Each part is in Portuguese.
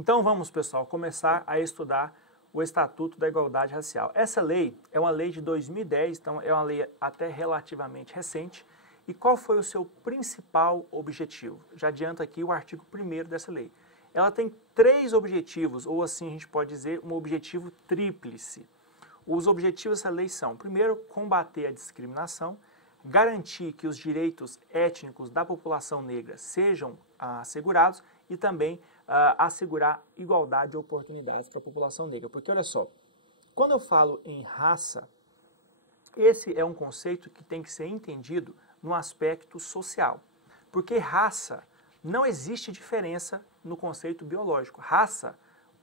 Então vamos, pessoal, começar a estudar o Estatuto da Igualdade Racial. Essa lei é uma lei de 2010, então é uma lei até relativamente recente. E qual foi o seu principal objetivo? Já adianta aqui o artigo 1º dessa lei. Ela tem 3 objetivos, ou assim a gente pode dizer, um objetivo tríplice. Os objetivos dessa lei são, primeiro, combater a discriminação, garantir que os direitos étnicos da população negra sejam assegurados e também assegurar igualdade de oportunidades para a população negra. Porque, olha só, quando eu falo em raça, esse é um conceito que tem que ser entendido no aspecto social. Porque raça, não existe diferença no conceito biológico. Raça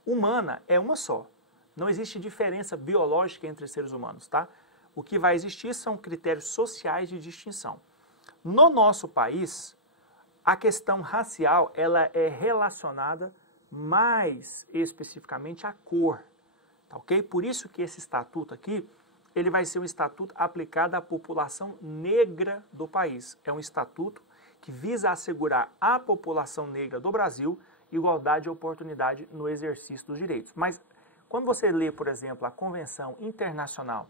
humana é uma só. Não existe diferença biológica entre seres humanos, tá? O que vai existir são critérios sociais de distinção. No nosso país, a questão racial ela é relacionada mais especificamente à cor, tá ok? Por isso que esse estatuto aqui, ele vai ser um estatuto aplicado à população negra do país. É um estatuto que visa assegurar à população negra do Brasil igualdade de oportunidade no exercício dos direitos. Mas quando você lê, por exemplo, a Convenção Internacional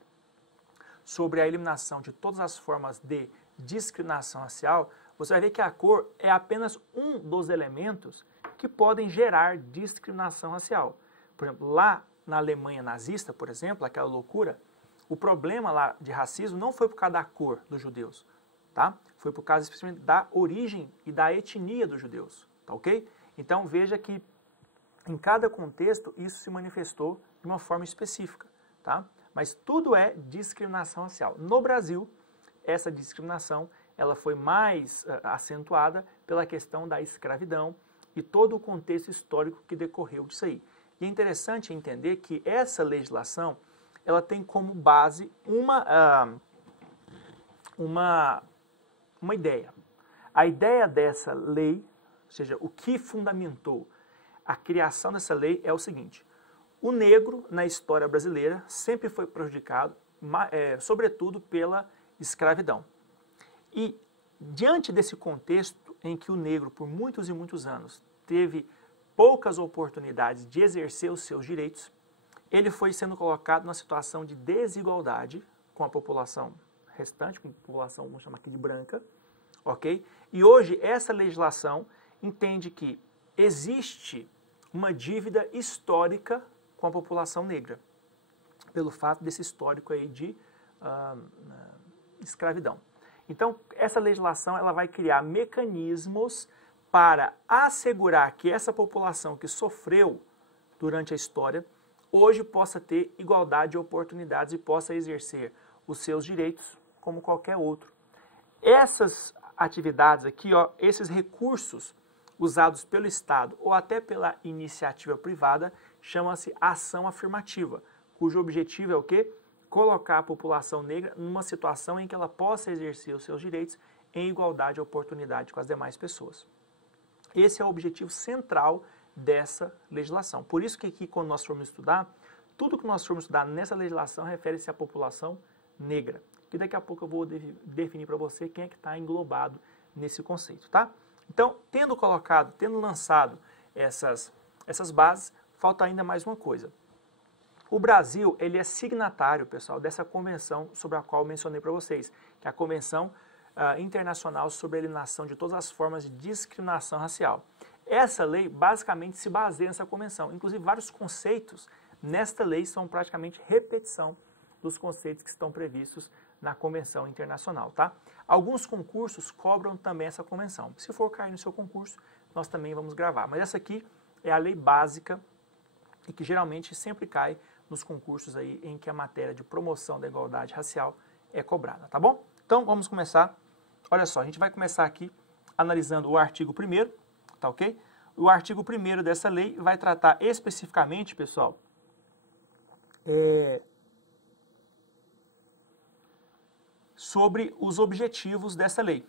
sobre a eliminação de todas as formas de discriminação racial, você vai ver que a cor é apenas um dos elementos que podem gerar discriminação racial. Por exemplo, lá na Alemanha nazista, por exemplo, aquela loucura, o problema lá de racismo não foi por causa da cor dos judeus, tá? Foi por causa especialmente da origem e da etnia dos judeus, tá ok? Então veja que em cada contexto isso se manifestou de uma forma específica, tá? Mas tudo é discriminação racial. No Brasil, essa discriminação ela foi mais acentuada pela questão da escravidão e todo o contexto histórico que decorreu disso aí. E é interessante entender que essa legislação ela tem como base uma ideia. A ideia dessa lei, ou seja, o que fundamentou a criação dessa lei é o seguinte: o negro, na história brasileira, sempre foi prejudicado, sobretudo pela escravidão. E, diante desse contexto em que o negro, por muitos e muitos anos, teve poucas oportunidades de exercer os seus direitos, ele foi sendo colocado numa situação de desigualdade com a população restante, com a população, vamos chamar aqui de branca, ok? E hoje, essa legislação entende que existe uma dívida histórica com a população negra, pelo fato desse histórico aí de escravidão. Então, essa legislação ela vai criar mecanismos para assegurar que essa população que sofreu durante a história, hoje possa ter igualdade de oportunidades e possa exercer os seus direitos como qualquer outro. Essas atividades aqui, ó, esses recursos usados pelo Estado ou até pela iniciativa privada, chama-se ação afirmativa, cujo objetivo é o quê? Colocar a população negra numa situação em que ela possa exercer os seus direitos em igualdade de oportunidade com as demais pessoas. Esse é o objetivo central dessa legislação. Por isso que aqui, quando nós formos estudar, tudo que nós formos estudar nessa legislação refere-se à população negra. Que daqui a pouco eu vou definir para você quem é que está englobado nesse conceito, tá? Então, tendo lançado essas bases, falta ainda mais uma coisa. O Brasil, ele é signatário, pessoal, dessa convenção sobre a qual eu mencionei para vocês, que é a Convenção Internacional sobre a Eliminação de Todas as Formas de Discriminação Racial. Essa lei, basicamente, se baseia nessa convenção. Inclusive, vários conceitos nesta lei são praticamente repetição dos conceitos que estão previstos na Convenção Internacional, tá? Alguns concursos cobram também essa convenção. Se for cair no seu concurso, nós também vamos gravar. Mas essa aqui é a lei básica e que geralmente sempre cai nos concursos aí em que a matéria de promoção da igualdade racial é cobrada, tá bom? Então, vamos começar. Olha só, a gente vai começar aqui analisando o artigo 1º, tá ok? O artigo 1º dessa lei vai tratar especificamente, pessoal, sobre os objetivos dessa lei,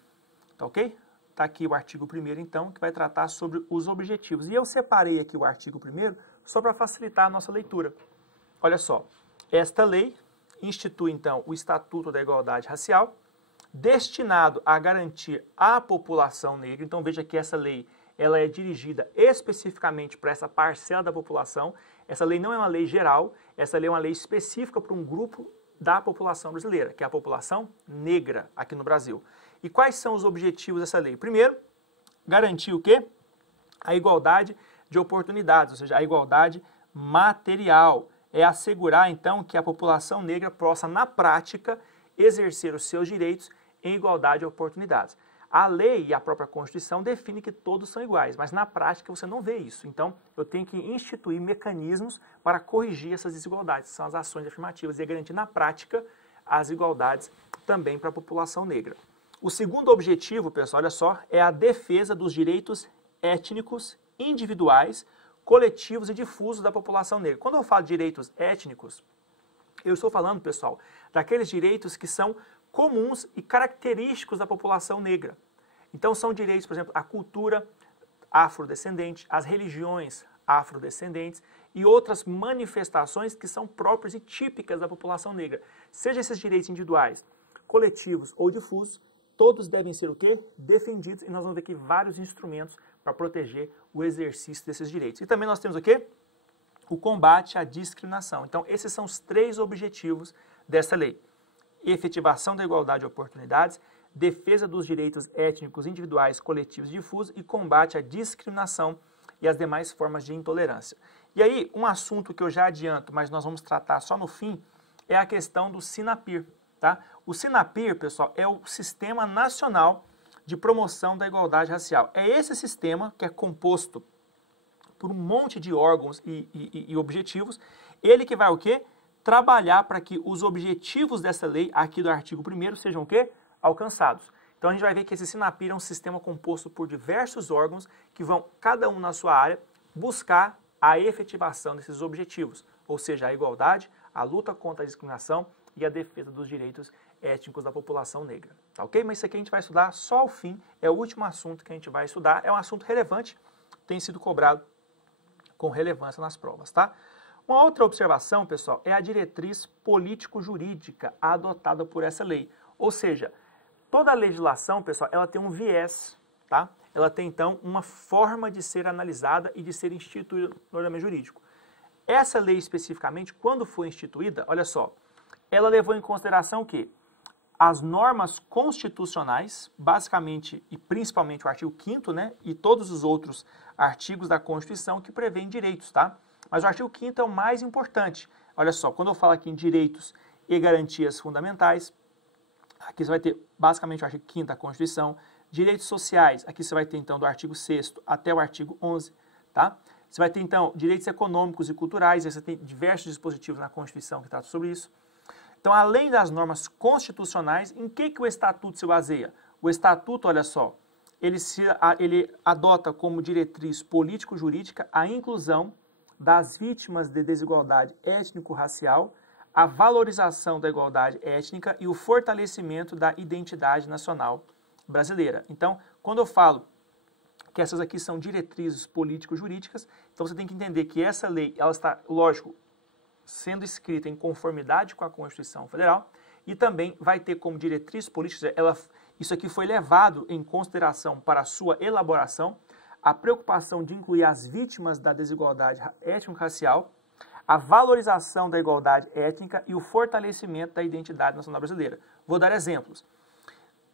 tá ok? Tá aqui o artigo 1º, então, que vai tratar sobre os objetivos. E eu separei aqui o artigo 1º só para facilitar a nossa leitura. Olha só, esta lei institui, então, o Estatuto da Igualdade Racial, destinado a garantir à população negra. Então, veja que essa lei, ela é dirigida especificamente para essa parcela da população. Essa lei não é uma lei geral, essa lei é uma lei específica para um grupo da população brasileira, que é a população negra aqui no Brasil. E quais são os objetivos dessa lei? Primeiro, garantir o quê? A igualdade de oportunidades, ou seja, a igualdade material. É assegurar, então, que a população negra possa, na prática, exercer os seus direitos em igualdade de oportunidades. A lei e a própria Constituição definem que todos são iguais, mas na prática você não vê isso. Então, eu tenho que instituir mecanismos para corrigir essas desigualdades, são as ações afirmativas, e garantir na prática as igualdades também para a população negra. O segundo objetivo, pessoal, olha só, é a defesa dos direitos étnicos, individuais, coletivos e difusos da população negra. Quando eu falo de direitos étnicos, eu estou falando, pessoal, daqueles direitos que são comuns e característicos da população negra. Então são direitos, por exemplo, a cultura afrodescendente, as religiões afrodescendentes e outras manifestações que são próprias e típicas da população negra. Seja esses direitos individuais, coletivos ou difusos, todos devem ser o quê? Defendidos, e nós vamos ver aqui vários instrumentos para proteger o exercício desses direitos. E também nós temos o quê? O combate à discriminação. Então esses são os 3 objetivos dessa lei. Efetivação da igualdade de oportunidades, defesa dos direitos étnicos individuais, coletivos e difusos e combate à discriminação e às demais formas de intolerância. E aí, um assunto que eu já adianto, mas nós vamos tratar só no fim, é a questão do SINAPIR. Tá? O SINAPIR, pessoal, é o Sistema Nacional de Promoção da Igualdade Racial. É esse sistema que é composto por um monte de órgãos e objetivos, ele que vai o quê? Trabalhar para que os objetivos dessa lei, aqui do artigo 1º, sejam o quê? Alcançados. Então a gente vai ver que esse SINAPIR é um sistema composto por diversos órgãos que vão, cada um na sua área, buscar a efetivação desses objetivos, ou seja, a igualdade, a luta contra a discriminação e a defesa dos direitos étnicos da população negra. Tá ok? Mas isso aqui a gente vai estudar só ao fim, é o último assunto que a gente vai estudar, é um assunto relevante, tem sido cobrado com relevância nas provas, tá? Uma outra observação, pessoal, é a diretriz político-jurídica adotada por essa lei. Ou seja, toda a legislação, pessoal, ela tem um viés, tá? Ela tem, então, uma forma de ser analisada e de ser instituída no ordenamento jurídico. Essa lei, especificamente, quando foi instituída, olha só, ela levou em consideração o quê? As normas constitucionais, basicamente e principalmente o artigo 5º, né? E todos os outros artigos da Constituição que prevêem direitos, tá? Mas o artigo 5º é o mais importante. Olha só, quando eu falo aqui em direitos e garantias fundamentais, aqui você vai ter basicamente o artigo 5º da Constituição. Direitos sociais, aqui você vai ter então do artigo 6º até o artigo 11º, tá? Você vai ter então direitos econômicos e culturais, você tem diversos dispositivos na Constituição que tratam sobre isso. Então, além das normas constitucionais, em que o Estatuto se baseia? O Estatuto, olha só, ele adota como diretriz político-jurídica a inclusão das vítimas de desigualdade étnico-racial, a valorização da igualdade étnica e o fortalecimento da identidade nacional brasileira. Então, quando eu falo que essas aqui são diretrizes político-jurídicas, então você tem que entender que essa lei, ela está, lógico, sendo escrita em conformidade com a Constituição Federal e também vai ter como diretriz política, isso aqui foi levado em consideração para a sua elaboração, a preocupação de incluir as vítimas da desigualdade étnico-racial, a valorização da igualdade étnica e o fortalecimento da identidade nacional brasileira. Vou dar exemplos.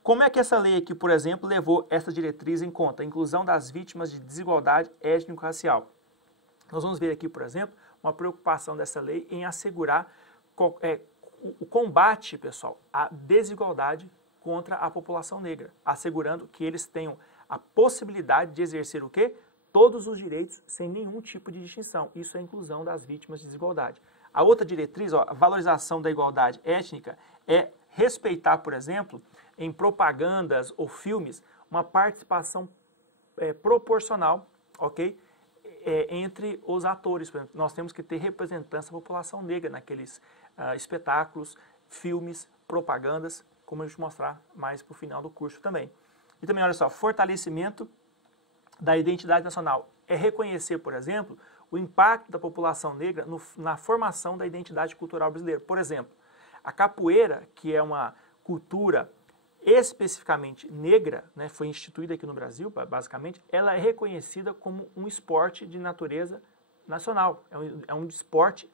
Como é que essa lei aqui, por exemplo, levou essa diretriz em conta? A inclusão das vítimas de desigualdade étnico-racial. Nós vamos ver aqui, por exemplo, uma preocupação dessa lei em assegurar o combate, pessoal, à desigualdade contra a população negra, assegurando que eles tenham a possibilidade de exercer o quê? Todos os direitos sem nenhum tipo de distinção. Isso é a inclusão das vítimas de desigualdade. A outra diretriz, ó, a valorização da igualdade étnica, é respeitar, por exemplo, em propagandas ou filmes, uma participação proporcional, ok? Entre os atores. Por exemplo, nós temos que ter representância da população negra naqueles espetáculos, filmes, propagandas, como a gente mostrar mais para o final do curso também. E também, olha só, fortalecimento da identidade nacional. É reconhecer, por exemplo, o impacto da população negra na formação da identidade cultural brasileira. Por exemplo, a capoeira, que é uma cultura especificamente negra, né, foi instituída aqui no Brasil, basicamente, ela é reconhecida como um esporte de natureza nacional. É um esporte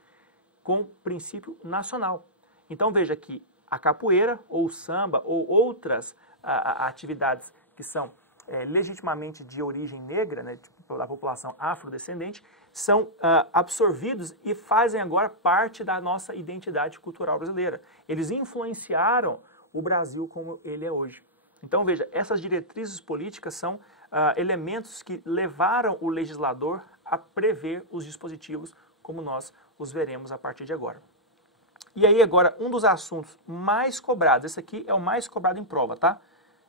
com princípio nacional. Então veja que a capoeira, ou o samba, ou outras atividades que são legitimamente de origem negra, né, da população afrodescendente, são absorvidos e fazem agora parte da nossa identidade cultural brasileira. Eles influenciaram o Brasil como ele é hoje. Então veja, essas diretrizes políticas são elementos que levaram o legislador a prever os dispositivos como nós os veremos a partir de agora. E aí agora, um dos assuntos mais cobrados, esse aqui é o mais cobrado em prova, tá?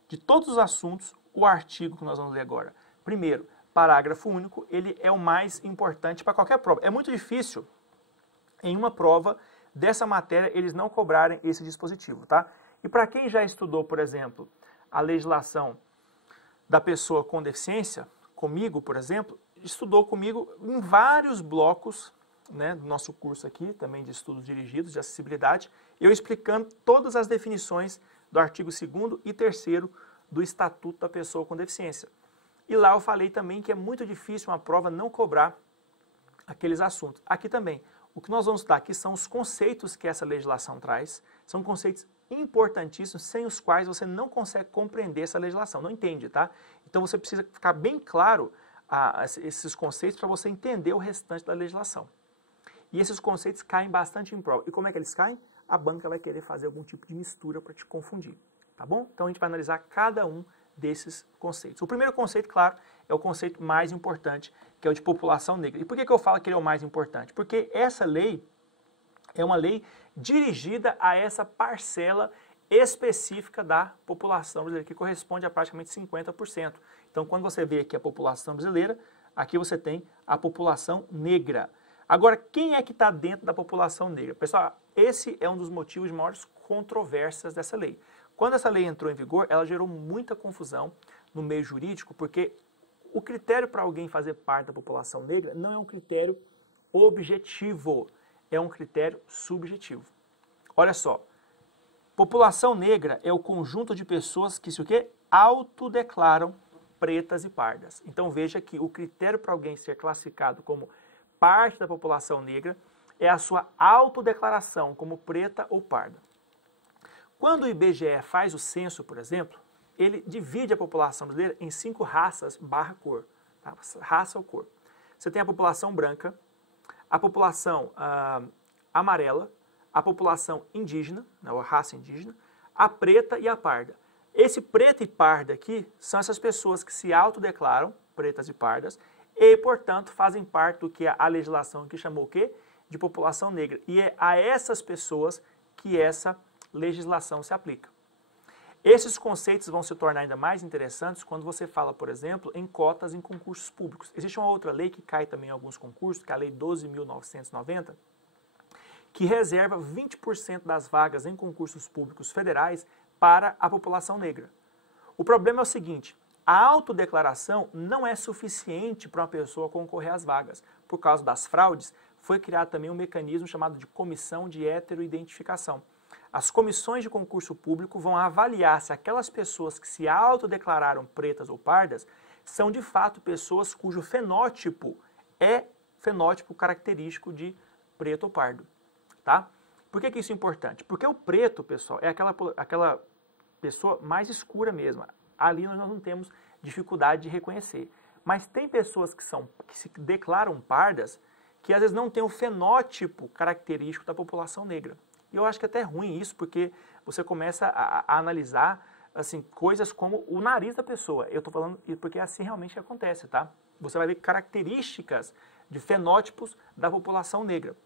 De todos os assuntos, o artigo que nós vamos ler agora. Primeiro, parágrafo único, ele é o mais importante para qualquer prova. É muito difícil, em uma prova dessa matéria, eles não cobrarem esse dispositivo, tá? E para quem já estudou, por exemplo, a legislação da pessoa com deficiência, comigo, por exemplo, estudou comigo em vários blocos, né, do nosso curso aqui, também de estudos dirigidos, de acessibilidade, eu explicando todas as definições do artigo 2º e 3º do Estatuto da Pessoa com Deficiência. E lá eu falei também que é muito difícil uma prova não cobrar aqueles assuntos. Aqui também, o que nós vamos estudar aqui são os conceitos que essa legislação traz, são conceitos importantíssimos, sem os quais você não consegue compreender essa legislação, não entende, tá? Então você precisa ficar bem claro esses conceitos para você entender o restante da legislação. E esses conceitos caem bastante em prova. E como é que eles caem? A banca vai querer fazer algum tipo de mistura para te confundir, tá bom? Então a gente vai analisar cada um desses conceitos. O primeiro conceito, claro, é o conceito mais importante, que é o de população negra. E por que eu falo que ele é o mais importante? Porque essa lei é uma lei dirigida a essa parcela específica da população brasileira, que corresponde a praticamente 50%. Então, quando você vê aqui a população brasileira, aqui você tem a população negra. Agora, quem é que está dentro da população negra? Pessoal, esse é um dos motivos de maiores controvérsias dessa lei. Quando essa lei entrou em vigor, ela gerou muita confusão no meio jurídico, porque o critério para alguém fazer parte da população negra não é um critério objetivo, é um critério subjetivo. Olha só, população negra é o conjunto de pessoas que se o quê? Autodeclaram pretas e pardas. Então veja que o critério para alguém ser classificado como parte da população negra é a sua autodeclaração como preta ou parda. Quando o IBGE faz o censo, por exemplo, ele divide a população brasileira em 5 raças barra cor. Tá? Raça ou cor. Você tem a população branca, a população amarela, a população indígena, né, a raça indígena, a preta e a parda. Esse preta e parda aqui são essas pessoas que se autodeclaram pretas e pardas e, portanto, fazem parte do que a legislação aqui chamou o quê? De população negra. E é a essas pessoas que essa legislação se aplica. Esses conceitos vão se tornar ainda mais interessantes quando você fala, por exemplo, em cotas em concursos públicos. Existe uma outra lei que cai também em alguns concursos, que é a Lei 12.990, que reserva 20% das vagas em concursos públicos federais para a população negra. O problema é o seguinte, a autodeclaração não é suficiente para uma pessoa concorrer às vagas. Por causa das fraudes, foi criado também um mecanismo chamado de comissão de heteroidentificação. As comissões de concurso público vão avaliar se aquelas pessoas que se autodeclararam pretas ou pardas são de fato pessoas cujo fenótipo é fenótipo característico de preto ou pardo. Tá? Por que isso é importante? Porque o preto, pessoal, é aquela pessoa mais escura mesmo. Ali nós não temos dificuldade de reconhecer. Mas tem pessoas que se declaram pardas que às vezes não têm o fenótipo característico da população negra. E eu acho que é até ruim isso, porque você começa a analisar assim, coisas como o nariz da pessoa. Eu estou falando porque assim realmente acontece, tá? Você vai ver características de fenótipos da população negra.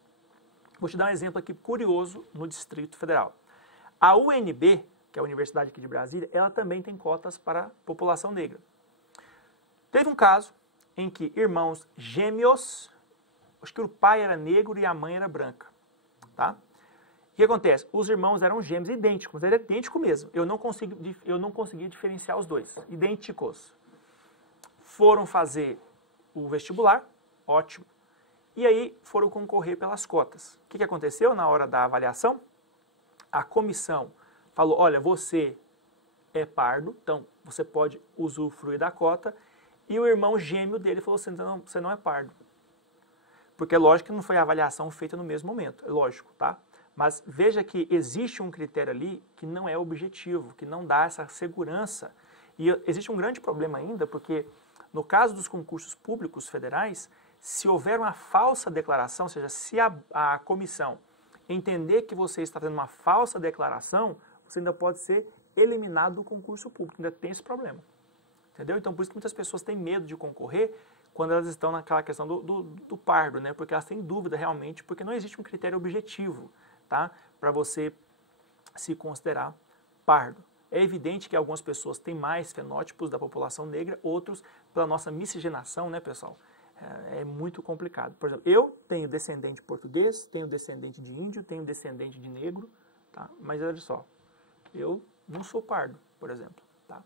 Vou te dar um exemplo aqui curioso no Distrito Federal. A UNB, que é a Universidade aqui de Brasília, ela também tem cotas para a população negra. Teve um caso em que irmãos gêmeos, acho que o pai era negro e a mãe era branca, tá? O que acontece? Os irmãos eram gêmeos idênticos, era idêntico mesmo. Eu não conseguia diferenciar os dois, idênticos. Foram fazer o vestibular, ótimo. E aí foram concorrer pelas cotas. O que aconteceu na hora da avaliação? A comissão falou, olha, você é pardo, então você pode usufruir da cota, e o irmão gêmeo dele falou assim, você não é pardo. Porque é lógico que não foi a avaliação feita no mesmo momento, é lógico, tá? Mas veja que existe um critério ali que não é objetivo, que não dá essa segurança. E existe um grande problema ainda, porque no caso dos concursos públicos federais, se houver uma falsa declaração, ou seja, se a comissão entender que você está fazendo uma falsa declaração, você ainda pode ser eliminado do concurso público, ainda tem esse problema. Entendeu? Então, por isso que muitas pessoas têm medo de concorrer quando elas estão naquela questão do pardo, né? Porque elas têm dúvida realmente, porque não existe um critério objetivo, tá? Para você se considerar pardo. É evidente que algumas pessoas têm mais fenótipos da população negra, outros, pela nossa miscigenação, né, pessoal? É muito complicado. Por exemplo, eu tenho descendente português, tenho descendente de índio, tenho descendente de negro, tá? Mas olha só, eu não sou pardo, por exemplo, tá?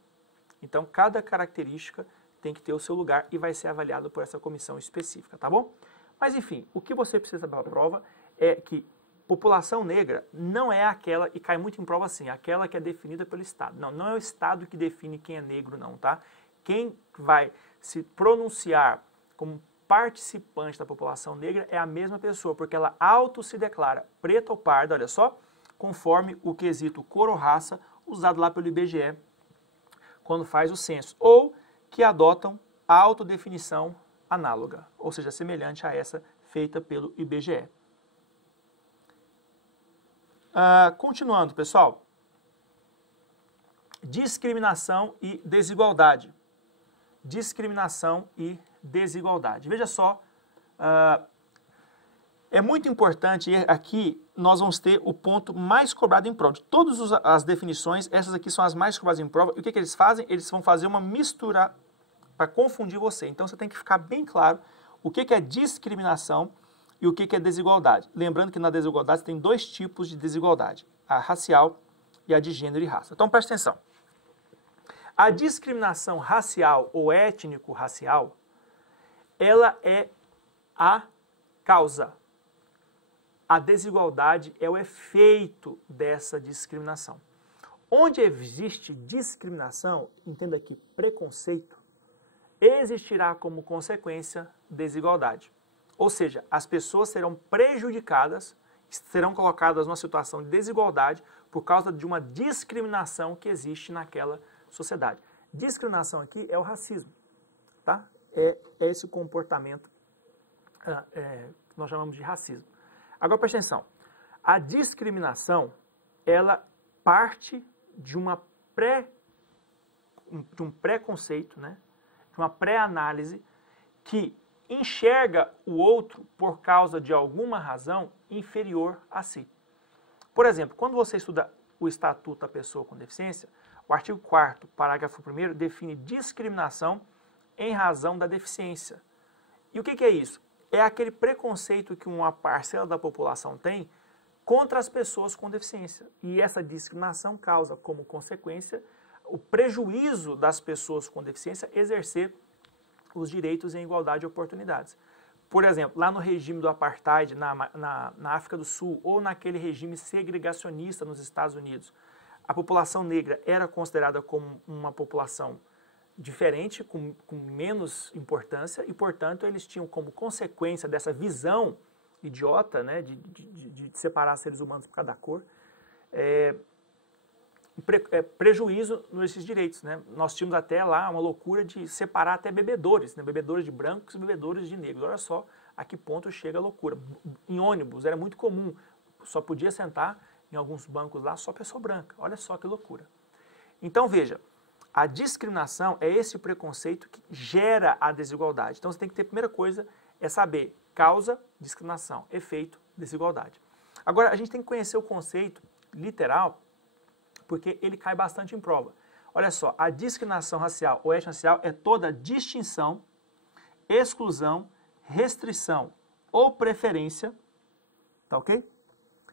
Então, cada característica tem que ter o seu lugar e vai ser avaliado por essa comissão específica, tá bom? Mas, enfim, o que você precisa saber para a prova é que população negra não é aquela, e cai muito em prova assim, aquela que é definida pelo Estado. Não, não é o Estado que define quem é negro, não, tá? Quem vai se pronunciar como participante da população negra é a mesma pessoa, porque ela auto se declara preta ou parda, olha só, conforme o quesito cor ou raça usado lá pelo IBGE quando faz o censo, ou que adotam a autodefinição análoga, ou seja, semelhante a essa feita pelo IBGE. Continuando, pessoal, discriminação e desigualdade. Discriminação e desigualdade. Veja só, é muito importante, aqui nós vamos ter o ponto mais cobrado em prova. De todas as definições, essas aqui são as mais cobradas em prova. E o que eles fazem? Eles vão fazer uma mistura para confundir você. Então, você tem que ficar bem claro o que é discriminação e o que é desigualdade. Lembrando que na desigualdade tem dois tipos de desigualdade, a racial e a de gênero e raça. Então, preste atenção. A discriminação racial ou étnico-racial, ela é a causa. A desigualdade é o efeito dessa discriminação. Onde existe discriminação, entenda aqui, preconceito, existirá como consequência desigualdade. Ou seja, as pessoas serão prejudicadas, serão colocadas numa situação de desigualdade por causa de uma discriminação que existe naquela sociedade. Discriminação aqui é o racismo, tá? É esse comportamento que nós chamamos de racismo. Agora, presta atenção. A discriminação, ela parte de um preconceito, né? De uma pré-análise que enxerga o outro por causa de alguma razão inferior a si. Por exemplo, quando você estuda o Estatuto da Pessoa com Deficiência, o artigo 4º, parágrafo 1º, define discriminação em razão da deficiência. E o que é isso? É aquele preconceito que uma parcela da população tem contra as pessoas com deficiência. E essa discriminação causa como consequência o prejuízo das pessoas com deficiência exercer os direitos em igualdade de oportunidades. Por exemplo, lá no regime do apartheid na África do Sul ou naquele regime segregacionista nos Estados Unidos, a população negra era considerada como uma população diferente, com menos importância e, portanto, eles tinham como consequência dessa visão idiota, né, de separar seres humanos por causa da cor, prejuízo nesses direitos, né? Nós tínhamos até lá uma loucura de separar até bebedores, né? Bebedores de brancos e bebedores de negros. Olha só a que ponto chega a loucura. Em ônibus era muito comum, só podia sentar em alguns bancos lá só pessoa branca. Olha só que loucura. Então veja, a discriminação é esse preconceito que gera a desigualdade. Então você tem que ter, a primeira coisa é saber causa, discriminação, efeito, desigualdade. Agora a gente tem que conhecer o conceito literal, porque ele cai bastante em prova. Olha só, a discriminação racial ou étnico-racial é toda distinção, exclusão, restrição ou preferência, tá ok?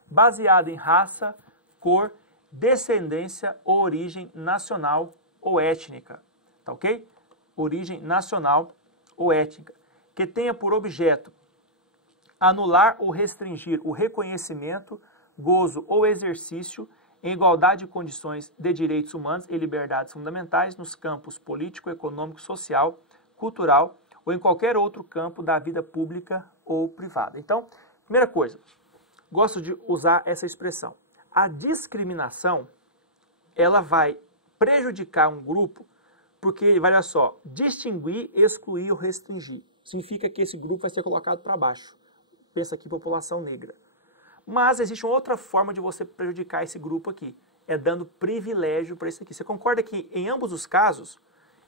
Baseada em raça, cor, descendência ou origem nacional ou étnica, tá ok? Origem nacional ou étnica, que tenha por objeto anular ou restringir o reconhecimento, gozo ou exercício em igualdade de condições de direitos humanos e liberdades fundamentais nos campos político, econômico, social, cultural ou em qualquer outro campo da vida pública ou privada. Então, primeira coisa, gosto de usar essa expressão. A discriminação, ela vai prejudicar um grupo porque, olha só, distinguir, excluir ou restringir. Significa que esse grupo vai ser colocado para baixo. Pensa aqui, população negra. Mas existe uma outra forma de você prejudicar esse grupo aqui. É dando privilégio para esse aqui. Você concorda que, em ambos os casos,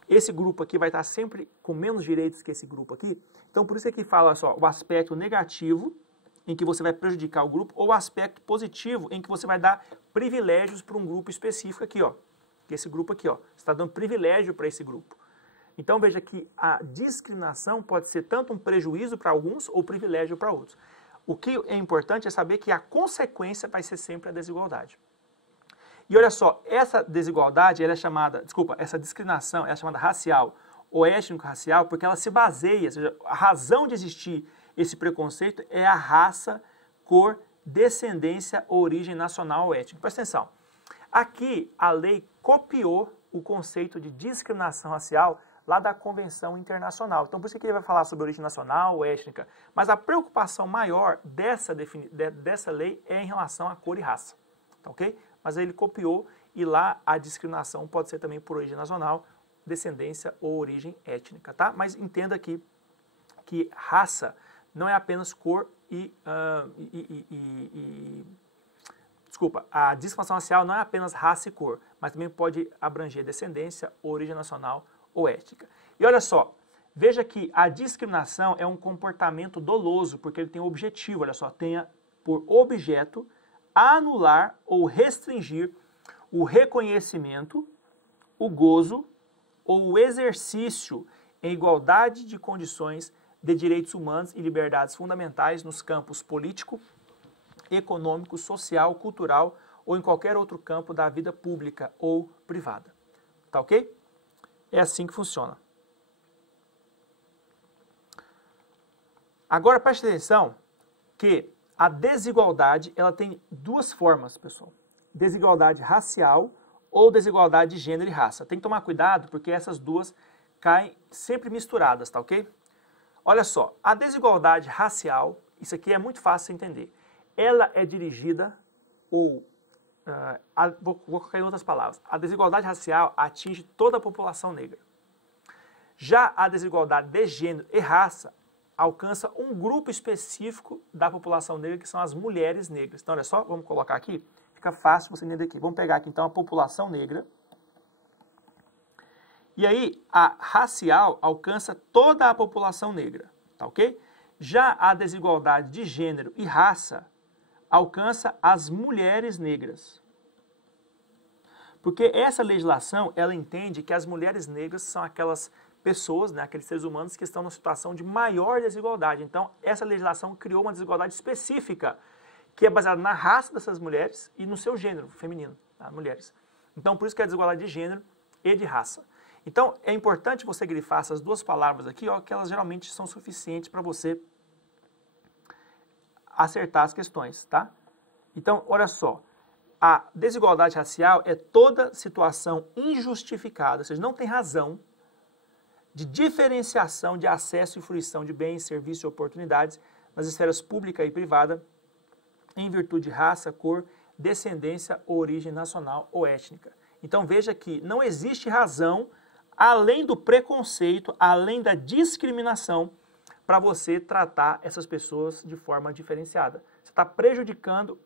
esse grupo aqui vai estar sempre com menos direitos que esse grupo aqui? Então, por isso é que fala só, o aspecto negativo, em que você vai prejudicar o grupo, ou o aspecto positivo, em que você vai dar privilégios para um grupo específico aqui, ó. Esse grupo aqui, ó. Você está dando privilégio para esse grupo. Então, veja que a discriminação pode ser tanto um prejuízo para alguns ou privilégio para outros. O que é importante é saber que a consequência vai ser sempre a desigualdade. E olha só, essa desigualdade, ela é chamada, essa discriminação, ela é chamada racial ou étnico-racial, porque ela se baseia, ou seja, a razão de existir esse preconceito é a raça, cor, descendência, origem nacional ou étnica. Presta atenção. Aqui, a lei copiou o conceito de discriminação racial lá da Convenção Internacional. Então, por isso que ele vai falar sobre origem nacional ou étnica. Mas a preocupação maior dessa lei é em relação a cor e raça. Tá, ok? Mas aí ele copiou e lá a discriminação pode ser também por origem nacional, descendência ou origem étnica. Tá? Mas entenda aqui que raça não é apenas cor a discriminação racial não é apenas raça e cor, mas também pode abranger descendência, origem nacional ou étnica. E olha só, veja que a discriminação é um comportamento doloso, porque ele tem um objetivo, olha só, tenha por objeto anular ou restringir o reconhecimento, o gozo ou o exercício em igualdade de condições de direitos humanos e liberdades fundamentais nos campos político, econômico, social, cultural ou em qualquer outro campo da vida pública ou privada. Tá ok? É assim que funciona. Agora preste atenção que a desigualdade ela tem duas formas, pessoal. Desigualdade racial ou desigualdade de gênero e raça. Tem que tomar cuidado porque essas duas caem sempre misturadas, tá ok? Olha só, a desigualdade racial, isso aqui é muito fácil de entender. Ela é dirigida ou, vou colocar em outras palavras, a desigualdade racial atinge toda a população negra. Já a desigualdade de gênero e raça alcança um grupo específico da população negra, que são as mulheres negras. Então, olha só, vamos colocar aqui, fica fácil você entender aqui. Vamos pegar aqui, então, a população negra. E aí, a racial alcança toda a população negra, tá ok? Já a desigualdade de gênero e raça alcança as mulheres negras. Porque essa legislação, ela entende que as mulheres negras são aquelas pessoas, né, aqueles seres humanos que estão numa situação de maior desigualdade. Então, essa legislação criou uma desigualdade específica, que é baseada na raça dessas mulheres e no seu gênero feminino, tá, mulheres. Então, por isso que é a desigualdade de gênero e de raça. Então, é importante você grifar essas duas palavras aqui, ó, que elas geralmente são suficientes para você acertar as questões, tá? Então, olha só, a desigualdade racial é toda situação injustificada, ou seja, não tem razão de diferenciação de acesso e fruição de bens, serviços e oportunidades nas esferas pública e privada em virtude de raça, cor, descendência, origem nacional ou étnica. Então, veja que não existe razão, além do preconceito, além da discriminação, para você tratar essas pessoas de forma diferenciada. Você está prejudicando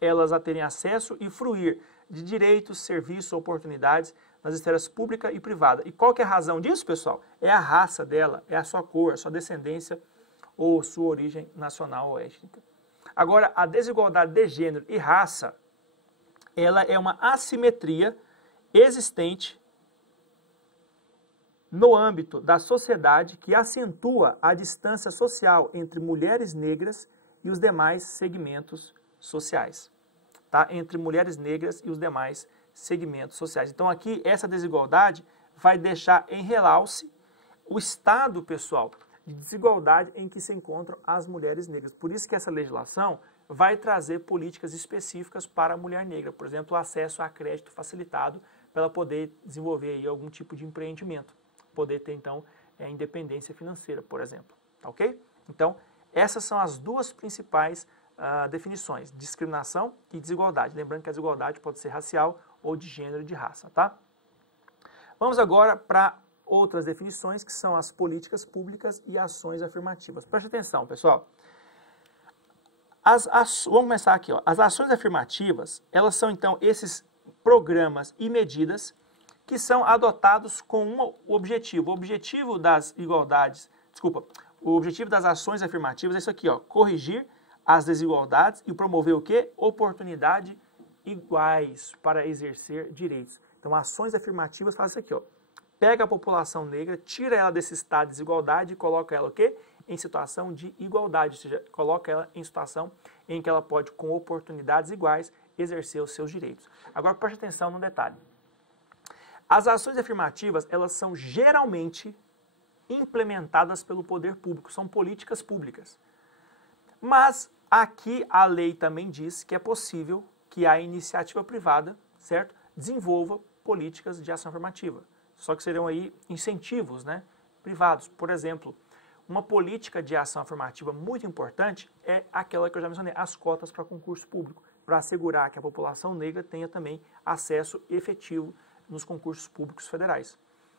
elas a terem acesso e fruir de direitos, serviços, oportunidades nas esferas pública e privada. E qual que é a razão disso, pessoal? É a raça dela, é a sua cor, a sua descendência ou sua origem nacional ou étnica. Agora, a desigualdade de gênero e raça, ela é uma assimetria existente no âmbito da sociedade que acentua a distância social entre mulheres negras e os demais segmentos sociais. Tá? Entre mulheres negras e os demais segmentos sociais. Então aqui essa desigualdade vai deixar em realce o estado, pessoal, de desigualdade em que se encontram as mulheres negras. Por isso que essa legislação vai trazer políticas específicas para a mulher negra, por exemplo, o acesso a crédito facilitado para ela poder desenvolver aí algum tipo de empreendimento, poder ter então independência financeira, por exemplo, tá ok? Então, essas são as duas principais definições, discriminação e desigualdade, lembrando que a desigualdade pode ser racial ou de gênero e de raça, tá? Vamos agora para outras definições, que são as políticas públicas e ações afirmativas. Preste atenção, pessoal. Vamos começar aqui, ó. As ações afirmativas, elas são então esses programas e medidas que são adotados com um objetivo. O objetivo das o objetivo das ações afirmativas é isso aqui, ó, corrigir as desigualdades e promover o quê? Oportunidades iguais para exercer direitos. Então, ações afirmativas fazem isso aqui, ó. Pega a população negra, tira ela desse estado de desigualdade e coloca ela o quê? Em situação de igualdade, ou seja, coloca ela em situação em que ela pode, com oportunidades iguais, exercer os seus direitos. Agora, preste atenção num detalhe. As ações afirmativas, elas são geralmente implementadas pelo poder público, são políticas públicas. Mas aqui a lei também diz que é possível que a iniciativa privada, certo, desenvolva políticas de ação afirmativa. Só que seriam aí incentivos, né, privados. Por exemplo, uma política de ação afirmativa muito importante é aquela que eu já mencionei, as cotas para concurso público, para assegurar que a população negra tenha também acesso efetivo nos concursos públicos federais.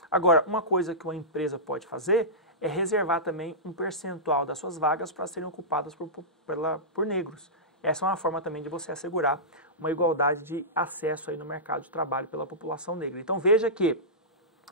Agora, uma coisa que uma empresa pode fazer é reservar também um percentual das suas vagas para serem ocupadas por negros. Essa é uma forma também de você assegurar uma igualdade de acesso aí no mercado de trabalho pela população negra. Então veja que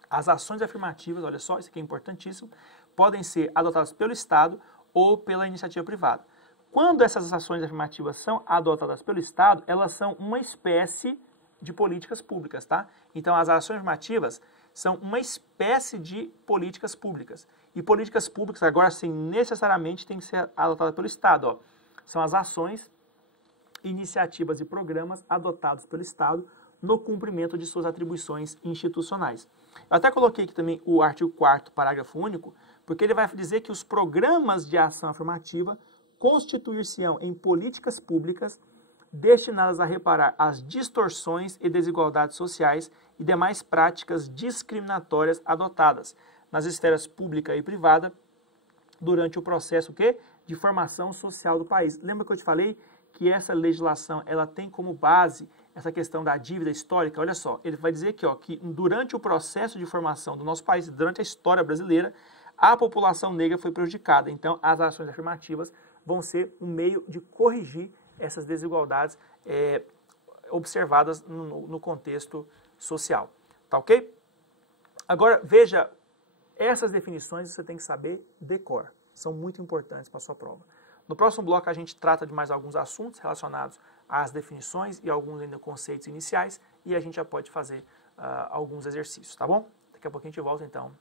as ações afirmativas, olha só, isso aqui é importantíssimo, podem ser adotadas pelo Estado ou pela iniciativa privada. Quando essas ações afirmativas são adotadas pelo Estado, elas são uma espécie de políticas públicas, tá? Então as ações afirmativas são uma espécie de políticas públicas. E políticas públicas, agora sim, necessariamente tem que ser adotadas pelo Estado, ó. São as ações, iniciativas e programas adotados pelo Estado no cumprimento de suas atribuições institucionais. Eu até coloquei aqui também o artigo 4º, parágrafo único, porque ele vai dizer que os programas de ação afirmativa constituir-se-ão em políticas públicas destinadas a reparar as distorções e desigualdades sociais e demais práticas discriminatórias adotadas nas esferas pública e privada durante o processo de formação social do país. Lembra que eu te falei que essa legislação ela tem como base essa questão da dívida histórica? Olha só, ele vai dizer aqui, ó, que durante o processo de formação do nosso país, durante a história brasileira, a população negra foi prejudicada. Então, as ações afirmativas vão ser um meio de corrigir essas desigualdades observadas no contexto social. Tá ok? Agora, veja, essas definições você tem que saber de cor. São muito importantes para a sua prova. No próximo bloco a gente trata de mais alguns assuntos relacionados às definições e alguns ainda conceitos iniciais e a gente já pode fazer alguns exercícios, tá bom? Daqui a pouco a gente volta então.